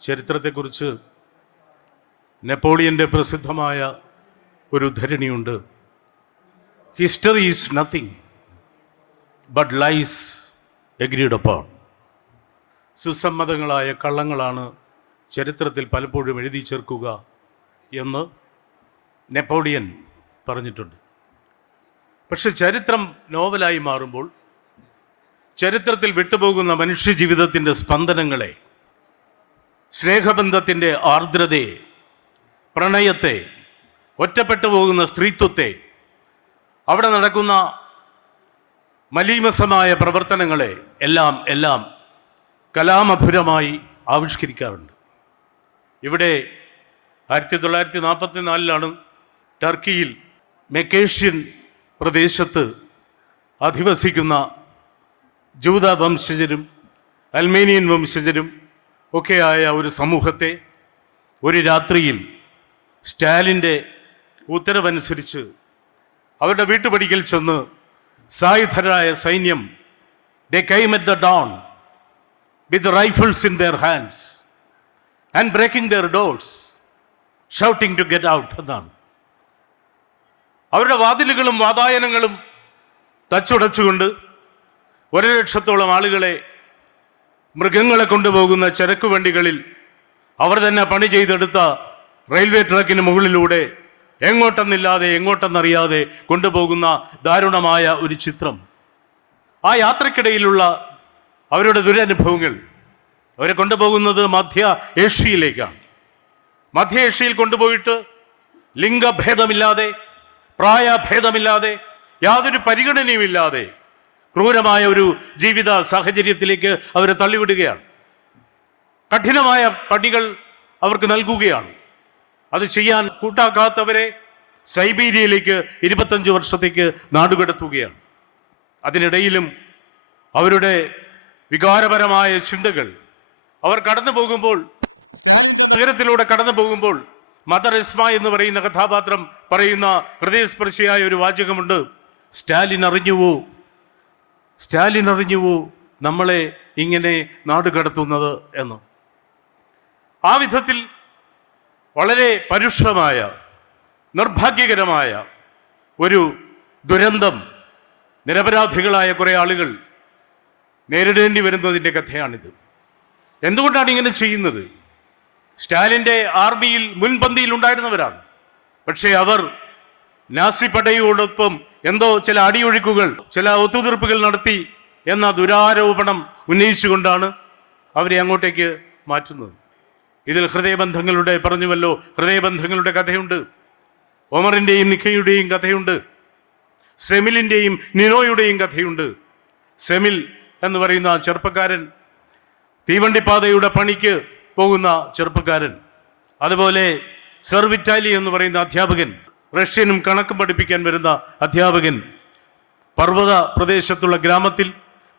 ചരിത്രത്തെക്കുറിച്ച് നെപ്പോളിയന്റെ പ്രസിദ്ധമായ ഒരു ഉദ്ധരണിയുണ്ട് history is nothing but lies agreed upon സുസമ്മതങ്ങളായ കള്ളങ്ങളാണ് ചരിത്രത്തിൽ പലപ്പോഴും എഴുതി ചേർക്കുക എന്ന് നെപ്പോളിയൻ പറഞ്ഞിട്ടുണ്ട്. പക്ഷെ ചരിത്രം നോവലായി മാറുമ്പോൾ ചരിത്രത്തിൽ വിട്ടുപോകുന്ന മനുഷ്യ ജീവിതത്തിന്റെ സ്പന്ദനങ്ങളെ സ്നേഹബന്ധത്തിന്റെ ആർദ്രതയെ പ്രണയത്തെ ഒറ്റപ്പെട്ടു പോകുന്ന സ്ത്രീത്വത്തെ അവിടെ നടക്കുന്ന മലീമസമായ പ്രവർത്തനങ്ങളെ എല്ലാം എല്ലാം കലാമധുരമായി ആവിഷ്കരിക്കാറുണ്ട്. ഇവിടെ ആയിരത്തി തൊള്ളായിരത്തി നാൽപ്പത്തി നാലിലാണ് ടർക്കിയിൽ മെക്കേഷ്യൻ പ്രദേശത്ത് അധിവസിക്കുന്ന ജൂത വംശജരും അൽമേനിയൻ വംശജരും ഒക്കെയായ ഒരു സമൂഹത്തെ ഒരു രാത്രിയിൽ സ്റ്റാലിന്റെ ഉത്തരവനുസരിച്ച് അവരുടെ വീട്ടുപടിക്കൽ ചെന്ന് സായുധരായ സൈന്യം they came at the dawn with rifles in their hands and breaking their doors shouting to get out എന്നാണ്. അവരുടെ വാതിലുകളും വാതായനങ്ങളും തച്ചുടച്ചുകൊണ്ട് ഒരു ലക്ഷത്തോളം ആളുകളെ മൃഗങ്ങളെ കൊണ്ടുപോകുന്ന ചരക്ക് വണ്ടികളിൽ അവർ തന്നെ പണി ചെയ്തെടുത്ത റെയിൽവേ ട്രാക്കിന് മുകളിലൂടെ എങ്ങോട്ടെന്നില്ലാതെ എങ്ങോട്ടെന്നറിയാതെ കൊണ്ടുപോകുന്ന ദാരുണമായ ഒരു ചിത്രം. ആ യാത്രക്കിടയിലുള്ള അവരുടെ ദുരനുഭവങ്ങൾ അവരെ കൊണ്ടുപോകുന്നത് മധ്യ ഏഷ്യയിലേക്കാണ്. മധ്യ ഏഷ്യയിൽ കൊണ്ടുപോയിട്ട് ലിംഗഭേദമില്ലാതെ പ്രായഭേദമില്ലാതെ യാതൊരു പരിഗണനയുമില്ലാതെ ക്രൂരമായ ഒരു ജീവിത സാഹചര്യത്തിലേക്ക് അവരെ തള്ളിവിടുകയാണ്. കഠിനമായ പടികൾ അവർക്ക് നൽകുകയാണ്. അത് ചെയ്യാൻ കൂട്ടാക്കാത്തവരെ സൈബീരിയയിലേക്ക് ഇരുപത്തഞ്ച് വർഷത്തേക്ക് നാടുകടത്തുകയാണ്. അതിനിടയിലും അവരുടെ വികാരപരമായ ചിന്തകൾ അവർ കടന്നു പോകുമ്പോൾ നഗരത്തിലൂടെ കടന്നു പോകുമ്പോൾ മദർ ഇസ്മ എന്ന് പറയുന്ന കഥാപാത്രം പറയുന്ന ഹൃദയസ്പർശിയായ ഒരു വാചകമുണ്ട് സ്റ്റാലിൻ അറിഞ്ഞുവോ? സ്റ്റാലിൻ അറിഞ്ഞുവോ നമ്മളെ ഇങ്ങനെ നാടുകടത്തുന്നത് എന്ന്. ആ വിധത്തിൽ വളരെ പരുഷമായ നിർഭാഗ്യകരമായ ഒരു ദുരന്തം നിരപരാധികളായ കുറേ ആളുകൾ നേരിടേണ്ടി വരുന്നതിന്റെ കഥയാണിത്. എന്തുകൊണ്ടാണ് ഇങ്ങനെ ചെയ്യുന്നത്? സ്റ്റാലിന്റെ ആർമിയിൽ മുൻപന്തിയിൽ ഉണ്ടായിരുന്നവരാണ്. പക്ഷേ അവർ നാസി പടയോടൊപ്പം എന്തോ ചില അടിയൊഴുക്കുകൾ ചില ഒത്തുതീർപ്പുകൾ നടത്തി എന്ന ദുരാരോപണം ഉന്നയിച്ചുകൊണ്ടാണ് അവരെ അങ്ങോട്ടേക്ക് മാറ്റുന്നത്. ഇതിൽ ഹൃദയബന്ധങ്ങളുടെ പറഞ്ഞുവല്ലോ ഹൃദയബന്ധങ്ങളുടെ കഥയുണ്ട്. ഒമറിന്റെയും നിഖയുടെയും കഥയുണ്ട്. സെമിലിന്റെയും നിനോയുടെയും കഥയുണ്ട്. സെമിൽ എന്ന് പറയുന്ന ചെറുപ്പക്കാരൻ തീവണ്ടിപ്പാതയുടെ പണിക്ക് പോകുന്ന ചെറുപ്പക്കാരൻ. അതുപോലെ സെർവിറ്റാലി എന്ന് പറയുന്ന അധ്യാപകൻ. റഷ്യനും കണക്ക് പഠിപ്പിക്കാൻ വരുന്ന അധ്യാപകൻ പർവത പ്രദേശത്തുള്ള ഗ്രാമത്തിൽ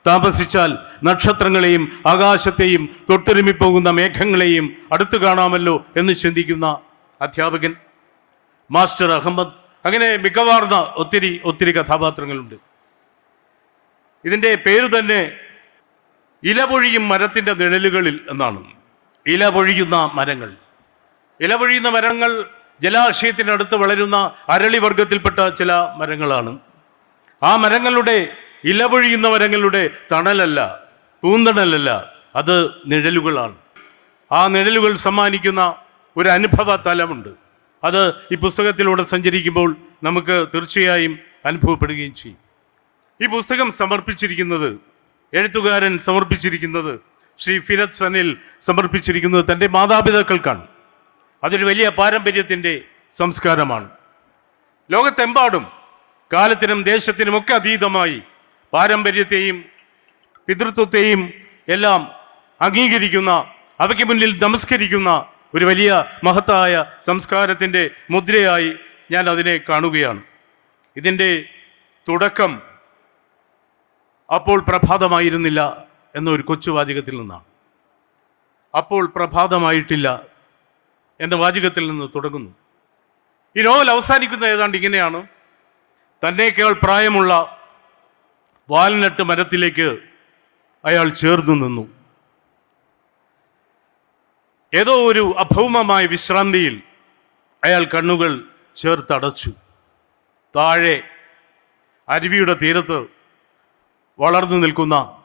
താമസിച്ചാൽ നക്ഷത്രങ്ങളെയും ആകാശത്തെയും തൊട്ടുരുമിപ്പോകുന്ന മേഘങ്ങളെയും അടുത്തു കാണാമല്ലോ എന്ന് ചിന്തിക്കുന്ന അധ്യാപകൻ മാസ്റ്റർ അഹമ്മദ് അങ്ങനെ മികവാർന്ന ഒത്തിരി ഒത്തിരി കഥാപാത്രങ്ങളുണ്ട്. ഇതിന്റെ പേര് തന്നെ ഇലപൊഴിയും മരത്തിന്റെ നിഴലുകളിൽ എന്നാണ്. ഇലപൊഴിയുന്ന മരങ്ങൾ. ഇലപൊഴിയുന്ന മരങ്ങൾ ജലാശയത്തിനടുത്ത് വളരുന്ന അരളി വർഗത്തിൽപ്പെട്ട ചില മരങ്ങളാണ്. ആ മരങ്ങളുടെ ഇലപൊഴിയുന്ന മരങ്ങളുടെ തണലല്ല പൂന്തണലല്ല അത് നിഴലുകളാണ്. ആ നിഴലുകൾ സമ്മാനിക്കുന്ന ഒരു അനുഭവ തലമുണ്ട്. അത് ഈ പുസ്തകത്തിലൂടെ സഞ്ചരിക്കുമ്പോൾ നമുക്ക് തീർച്ചയായും അനുഭവപ്പെടുകയും ചെയ്യും. ഈ പുസ്തകം സമർപ്പിച്ചിരിക്കുന്നത് എഴുത്തുകാരൻ സമർപ്പിച്ചിരിക്കുന്നത് ശ്രീ ഫിരത് സനിൽ സമർപ്പിച്ചിരിക്കുന്നത് തന്റെ മാതാപിതാക്കൾക്കാണ്. അതൊരു വലിയ പാരമ്പര്യത്തിന്റെ സംസ്കാരമാണ്. ലോകത്തെമ്പാടും കാലത്തിനും ദേശത്തിനുമൊക്കെ അതീതമായി പാരമ്പര്യത്തെയും പിതൃത്വത്തെയും എല്ലാം അംഗീകരിക്കുന്ന അവയ്ക്ക് മുന്നിൽ നമസ്കരിക്കുന്ന ഒരു വലിയ മഹത്തായ സംസ്കാരത്തിന്റെ മുദ്രയായി ഞാൻ അതിനെ കാണുകയാണ്. ഇതിന്റെ തുടക്കം അപ്പോൾ പ്രഭാതമായിരുന്നില്ല എന്നൊരു കൊച്ചു വാചകത്തിൽ നിന്നാണ്. അപ്പോൾ പ്രഭാതമായിട്ടില്ല എന്ന വാചകത്തിൽ നിന്ന് തുടങ്ങുന്നു. ഈ നോവൽ അവസാനിക്കുന്ന ഏതാണ്ട് ഇങ്ങനെയാണ്. തന്നേക്കാൾ പ്രായമുള്ള വാൽനട്ട് മരത്തിലേക്ക് അയാൾ ചേർന്നു നിന്നു. ഏതോ ഒരു അഭൗമമായ വിശ്രാന്തിയിൽ അയാൾ കണ്ണുകൾ ചേർത്തടച്ചു. താഴെ അരുവിയുടെ തീരത്ത് വളർന്നു നിൽക്കുന്ന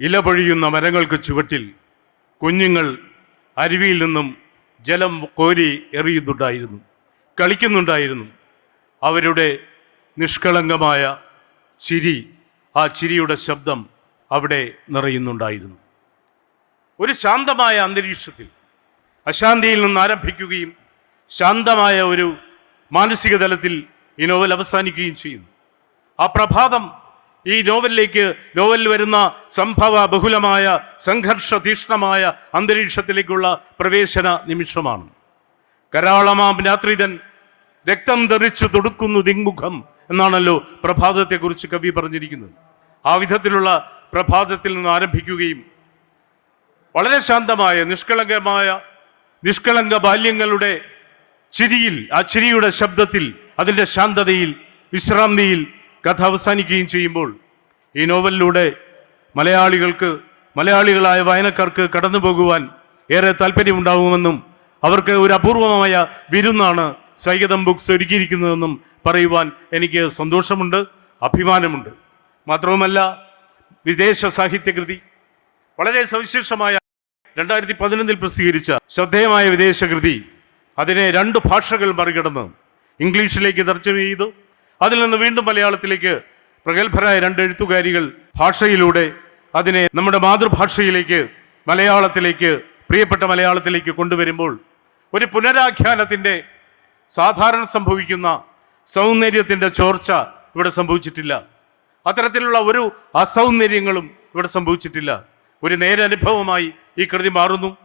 ഇലപൊഴിയുന്ന മരങ്ങൾക്ക് ചുവട്ടിൽ കുഞ്ഞുങ്ങൾ അരുവിയിൽ നിന്നും ജലം കോരി എറിയുന്നുണ്ടായിരുന്നു കളിക്കുന്നുണ്ടായിരുന്നു. അവരുടെ നിഷ്കളങ്കമായ ചിരി ആ ചിരിയുടെ ശബ്ദം അവിടെ നിറയുന്നുണ്ടായിരുന്നു. ഒരു ശാന്തമായ അന്തരീക്ഷത്തിൽ അശാന്തിയിൽ നിന്ന് ആരംഭിക്കുകയും ശാന്തമായ ഒരു മാനസിക തലത്തിൽ ഈ നോവൽ അവസാനിക്കുകയും ചെയ്യുന്നു. ആ പ്രഭാതം ഈ നോവലിലേക്ക് നോവലിൽ വരുന്ന സംഭവ ബഹുലമായ സംഘർഷ തീക്ഷ്ണമായ അന്തരീക്ഷത്തിലേക്കുള്ള പ്രവേശന നിമിഷമാണ്. കരാളമാം രാത്രിതൻ രക്തം തെറിച്ചു തൊടുക്കുന്നു ദിങ്മുഖം എന്നാണല്ലോ പ്രഭാതത്തെക്കുറിച്ച് കവി പറഞ്ഞിരിക്കുന്നത്. ആ വിധത്തിലുള്ള പ്രഭാതത്തിൽ നിന്ന് ആരംഭിക്കുകയും വളരെ ശാന്തമായ നിഷ്കളങ്കമായ നിഷ്കളങ്ക ബാല്യങ്ങളുടെ ചിരിയിൽ ആ ചിരിയുടെ ശബ്ദത്തിൽ അതിന്റെ ശാന്തതയിൽ വിശ്രാന്തിയിൽ കഥ അവസാനിക്കുകയും ചെയ്യുമ്പോൾ ഈ നോവലിലൂടെ മലയാളികൾക്ക് മലയാളികളായ വായനക്കാർക്ക് കടന്നു പോകുവാൻ ഏറെ താല്പര്യമുണ്ടാകുമെന്നും അവർക്ക് ഒരു അപൂർവമായ വിരുന്നാണ് സൈഗതം ബുക്സ് ഒരുക്കിയിരിക്കുന്നതെന്നും പറയുവാൻ എനിക്ക് സന്തോഷമുണ്ട് അഭിമാനമുണ്ട്. മാത്രവുമല്ല വിദേശ സാഹിത്യകൃതി വളരെ സവിശേഷമായ രണ്ടായിരത്തി പതിനൊന്നിൽ പ്രസിദ്ധീകരിച്ച ശ്രദ്ധേയമായ വിദേശകൃതി അതിനെ രണ്ട് ഭാഷകൾ മറികടന്ന് ഇംഗ്ലീഷിലേക്ക് തർജമ ചെയ്തു. അതിൽ നിന്ന് വീണ്ടും മലയാളത്തിലേക്ക് പ്രഗത്ഭരായ രണ്ട് എഴുത്തുകാരികൾ ഭാഷയിലൂടെ അതിനെ നമ്മുടെ മാതൃഭാഷയിലേക്ക് മലയാളത്തിലേക്ക് പ്രിയപ്പെട്ട മലയാളത്തിലേക്ക് കൊണ്ടുവരുമ്പോൾ ഒരു പുനരാഖ്യാനത്തിന്റെ സാധാരണ സംഭവിക്കുന്ന സൗന്ദര്യത്തിന്റെ ചോർച്ച ഇവിടെ സംഭവിച്ചിട്ടില്ല. അത്തരത്തിലുള്ള ഒരു അസൗന്ദര്യങ്ങളും ഇവിടെ സംഭവിച്ചിട്ടില്ല. ഒരു നേരനുഭവമായി ഈ കൃതി മാറുന്നു.